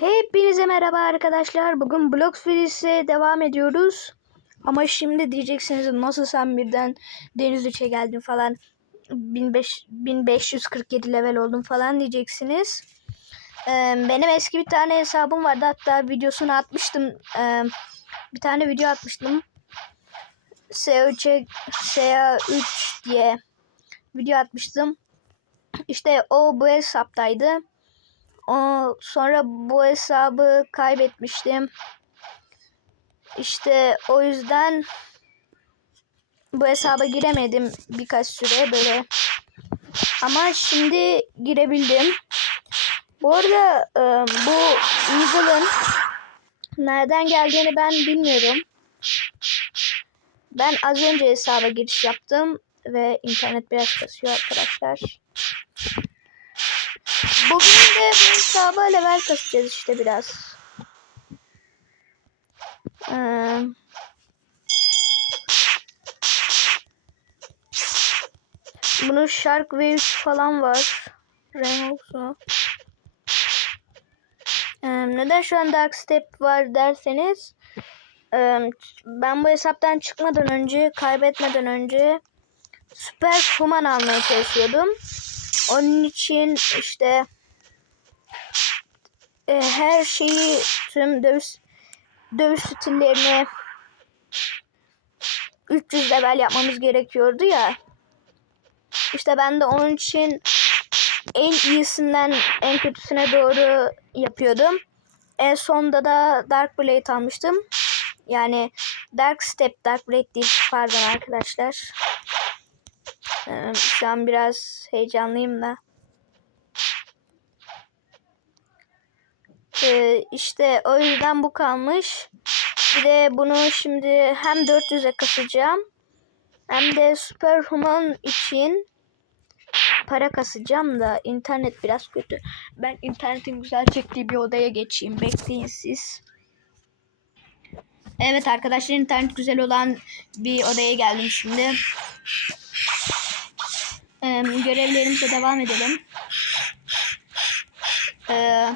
Hepinize merhaba arkadaşlar. Bugün Blox serisi devam ediyoruz. Ama şimdi diyeceksiniz nasıl sen birden Deniz 3'e geldin falan. 1500 1547 level oldum falan diyeceksiniz. Benim eski bir tane hesabım vardı. Hatta videosunu atmıştım. Bir tane video atmıştım. SEO3'e SEO3 diye video atmıştım. İşte o bu hesaptaydı. O, sonra bu hesabı kaybetmiştim. İşte o yüzden bu hesaba giremedim birkaç süre böyle. Ama şimdi girebildim. Bu arada e, bu Eagle'ın nereden geldiğini ben bilmiyorum. Ben az önce hesaba giriş yaptım ve internet biraz kasıyor arkadaşlar. Bugün de bu hesaba level kasacağız işte biraz. Ee, bunun Shark Waves falan var. Reynolds'u. Ee, neden şu an Dark Step var derseniz e, ben bu hesaptan çıkmadan önce kaybetmeden önce Süper Human almaya çalışıyordum. Onun için işte e, her şeyi tüm dövüş dövüş stillerini 300 level yapmamız gerekiyordu ya. İşte ben de onun için en iyisinden en kötüsüne doğru yapıyordum. En sonda da Dark Blade almıştım. Yani Dark Step, Dark Blade değil pardon arkadaşlar. Ee, şu an biraz heyecanlıyım da. Ee, işte o yüzden bu kalmış. Bir de bunu şimdi hem 400'e kasacağım. Hem de Superhuman için para kasacağım da internet biraz kötü. Ben internetin güzel çektiği bir odaya geçeyim. Bekleyin siz. Evet arkadaşlar internet güzel olan bir odaya geldim şimdi. Ee, görevlerimize devam edelim. Ee,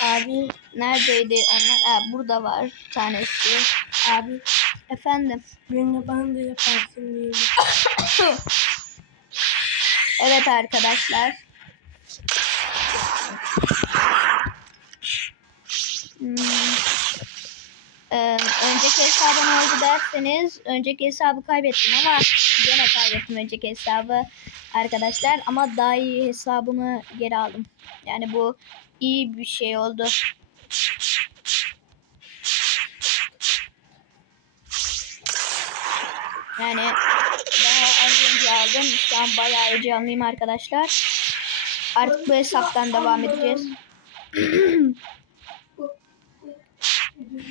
abi neredeydi onlar? Aa, burada var bir tanesi. Abi efendim. Benimle bana da yaparsın diye. Evet arkadaşlar. Hmm. Ee, önceki hesabı ne oldu derseniz önceki hesabı kaybettim ama gene kaybettim önceki hesabı arkadaşlar ama daha iyi hesabımı geri aldım. Yani bu iyi bir şey oldu. Yani daha az önce aldım. Şu an bayağı heyecanlıyım arkadaşlar. Artık bu hesaptan devam edeceğiz.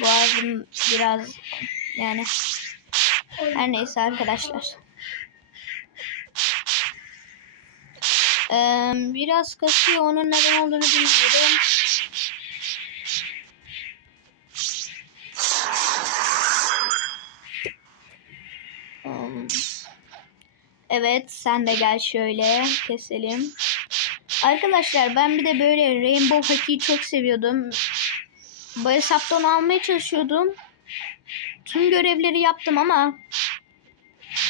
Boğazım biraz yani her neyse arkadaşlar. Ee, biraz kasıyor onun neden olduğunu bilmiyorum. Evet sen de gel şöyle keselim. Arkadaşlar ben bir de böyle Rainbow Hockey'i çok seviyordum. Bu hesaptan almaya çalışıyordum. Tüm görevleri yaptım ama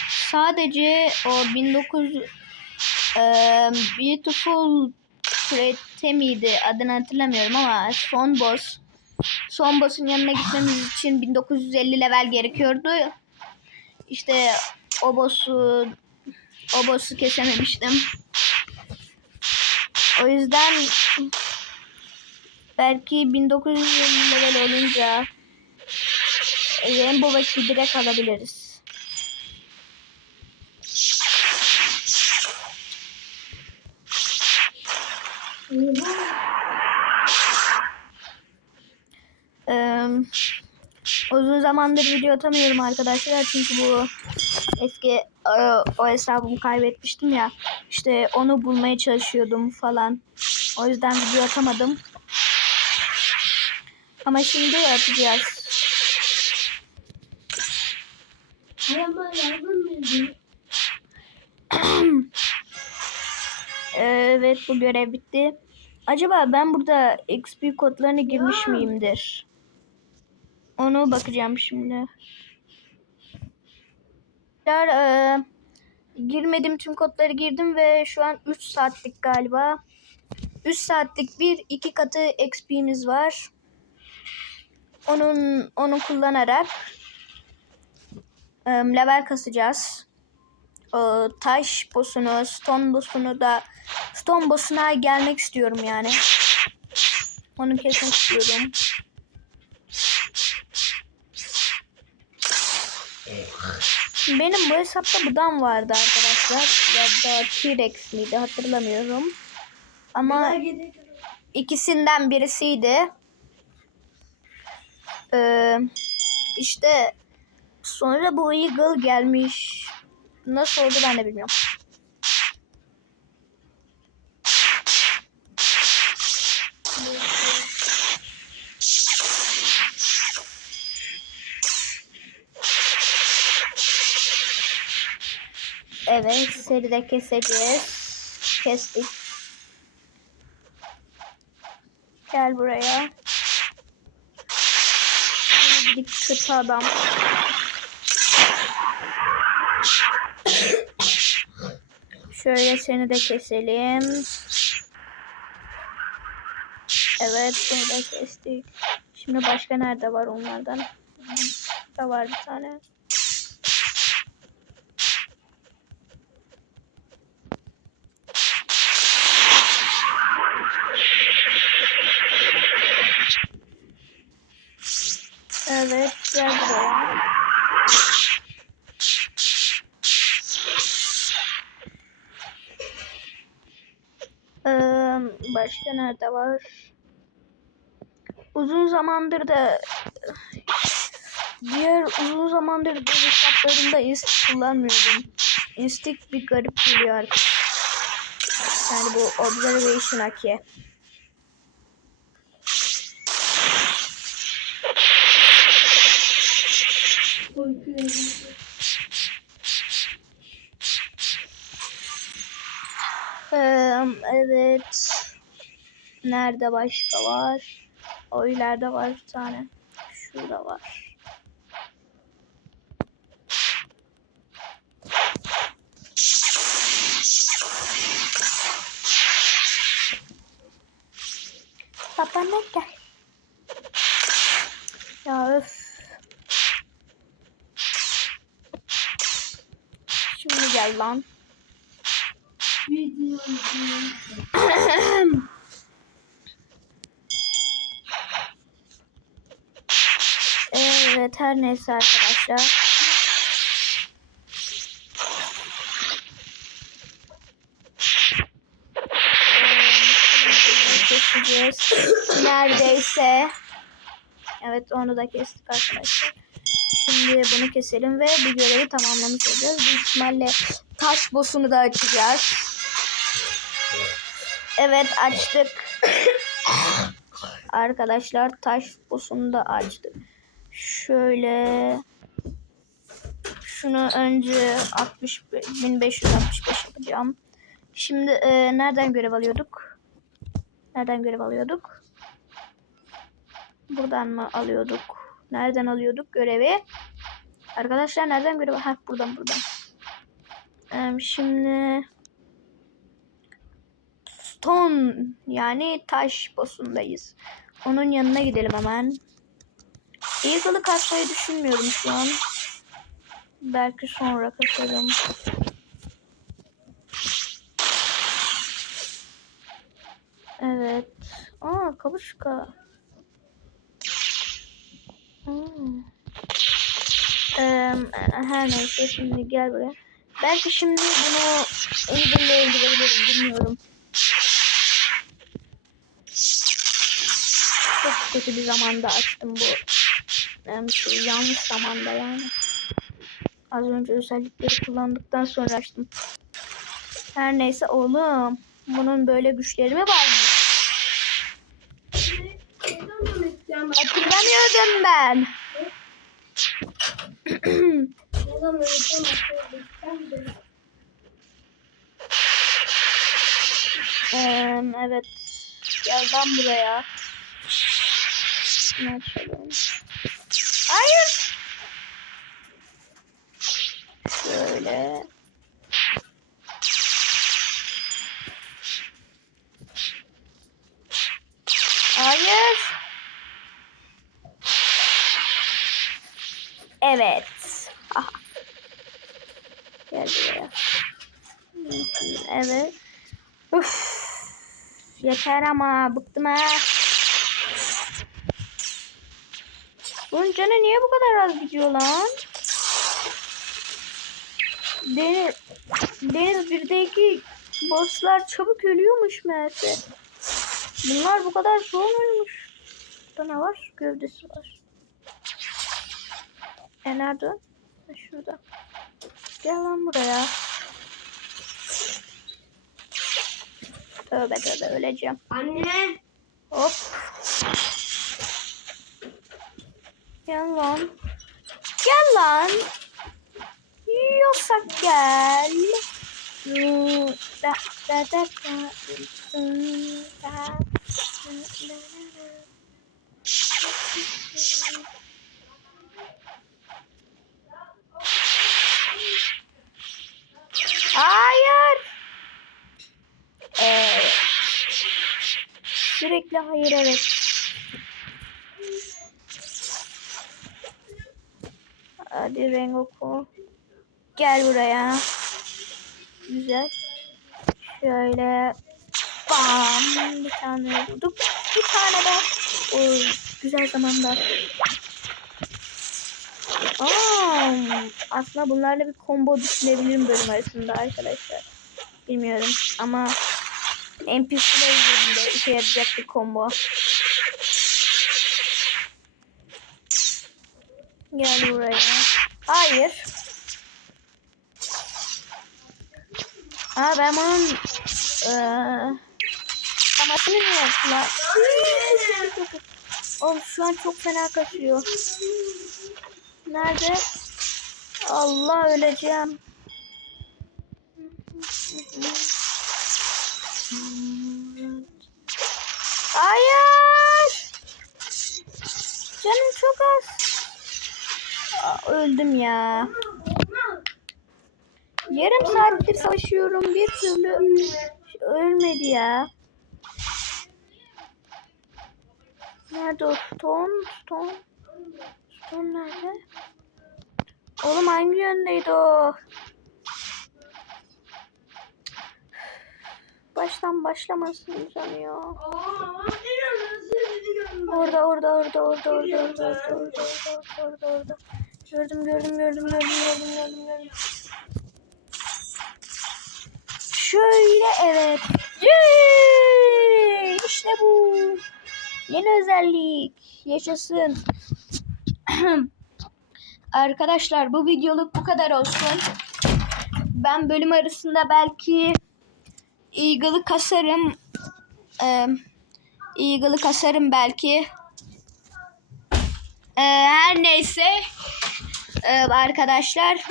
sadece o 19 e, Beautiful Fred'te miydi adını hatırlamıyorum ama son boss son boss'un yanına gitmemiz için 1950 level gerekiyordu. İşte o boss'u o boss'u kesememiştim. O yüzden belki 1920 level olunca Rainbow ve direkt alabiliriz. Ee, uzun zamandır video atamıyorum arkadaşlar. Çünkü bu eski e, o hesabımı kaybetmiştim ya. İşte onu bulmaya çalışıyordum falan. O yüzden video atamadım. Ama şimdi atacağız. Evet bu görev bitti. Acaba ben burada XP kodlarını girmiş miyimdir? Onu bakacağım şimdi. Eee, girmedim tüm kodları girdim ve şu an 3 saatlik galiba. 3 saatlik bir iki katı XP'miz var. Onun onu kullanarak eee, level kasacağız. O taş boss'unu, stone boss'unu da stone boss'una gelmek istiyorum yani. Onu kesmek istiyorum. Benim bu hesapta budam vardı arkadaşlar. Ya da T-Rex miydi hatırlamıyorum. Ama ikisinden birisiydi. Ee, işte sonra bu Eagle gelmiş. Nasıl oldu ben de bilmiyorum. Evet, seride keseceğiz. Kestik. Gel buraya. Gidip kötü adam. Şöyle seni de keselim. Evet, bunu da kestik. Şimdi başka nerede var onlardan? Da var bir tane. Evet, gel buraya. Ee, başka nerede var? Uzun zamandır da diğer uzun zamandır bu hesaplarımda instik kullanmıyordum. Instik bir garip geliyor artık. Yani bu observation aki. Ee, evet. Nerede başka var? O ileride var bir tane. Şurada var. Babana gel. Ya öf. Şimdi gel lan. Evet her neyse arkadaşlar. Ee, Keseceğiz. Neredeyse. Evet onu da kestik arkadaşlar. Şimdi bunu keselim ve bu görevi tamamlamış olacağız. Büyük ihtimalle taş boss'unu da açacağız. Evet açtık. Arkadaşlar taş boss'unu da açtık. Şöyle şunu önce 60 1565 yapacağım. Şimdi e, nereden görev alıyorduk? Nereden görev alıyorduk? Buradan mı alıyorduk? Nereden alıyorduk görevi? Arkadaşlar nereden görev? Ha buradan buradan. Ee, şimdi stone yani taş boss'undayız. Onun yanına gidelim hemen. Eagle'ı kasmayı düşünmüyorum şu an. Belki sonra kasarım. Evet. Aa kavuşka. Hmm. Ee, her neyse şimdi gel buraya. Belki şimdi bunu Eagle'la öldürebilirim bilmiyorum. Çok kötü bir zamanda açtım bu yanlış zamanda yani. Az önce özellikleri kullandıktan sonra açtım. Her neyse oğlum. Bunun böyle güçleri mi varmış? Hatırlamıyordum ben. Em, evet. Gel lan buraya. Şunu açalım. Hayır. Şöyle. Hayır. Evet. Aha. Gel buraya. Evet. Uf. Yeter ama bıktım ha. Bunun canı niye bu kadar az gidiyor lan? Deniz, Deniz 1'deki bosslar çabuk ölüyormuş meğerse. Bunlar bu kadar zor muymuş? Burada ne var? Gövdesi var. E nerede? şurada. Gel lan buraya. Tövbe tövbe öleceğim. Anne. Hop. Gel lan. Gel lan. Yoksa gel. Hayır. Ee, sürekli hayır evet. Hadi Rengoku. Gel buraya. Güzel. Şöyle. Bam. Bir tane vurduk. Bir tane daha. O güzel zamanda. Aa, aslında bunlarla bir combo düşünebilirim bölüm arasında arkadaşlar. Bilmiyorum ama NPC'ler üzerinde işe yarayacak bir combo. Gel buraya. Hayır. Aa ben bunun eee amasını niye yaptılar? Oğlum şu an çok fena kaçıyor. Nerede? Allah öleceğim. Hayır. Canım çok az. Aa, öldüm ya. Yarım saattir savaşıyorum. Bir türlü ölmedi ya. Nerede o stone? Stone? Stone nerede? Oğlum aynı yöndeydi o. Baştan başlamasın sanıyor. Orada orada orada orada orada orada orada orada orada orada orada Gördüm gördüm gördüm gördüm gördüm gördüm gördüm. Şöyle evet. Yay! İşte bu. Yeni özellik. Yaşasın. Arkadaşlar bu videoluk bu kadar olsun. Ben bölüm arasında belki Eagle'ı kasarım. Ee, Eagle'ı kasarım belki. Ee, her neyse. Ee, arkadaşlar.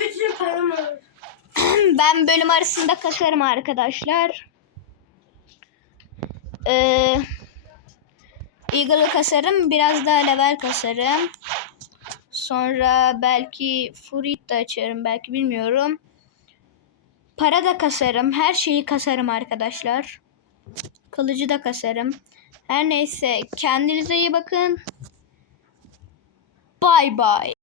Ben bölüm arasında kasarım arkadaşlar. Ee, Eagle'ı kasarım. Biraz daha level kasarım. Sonra belki Fury'yi de açarım. Belki bilmiyorum. Para da kasarım. Her şeyi kasarım arkadaşlar. Kılıcı da kasarım. Her neyse kendinize iyi bakın. Bye bye.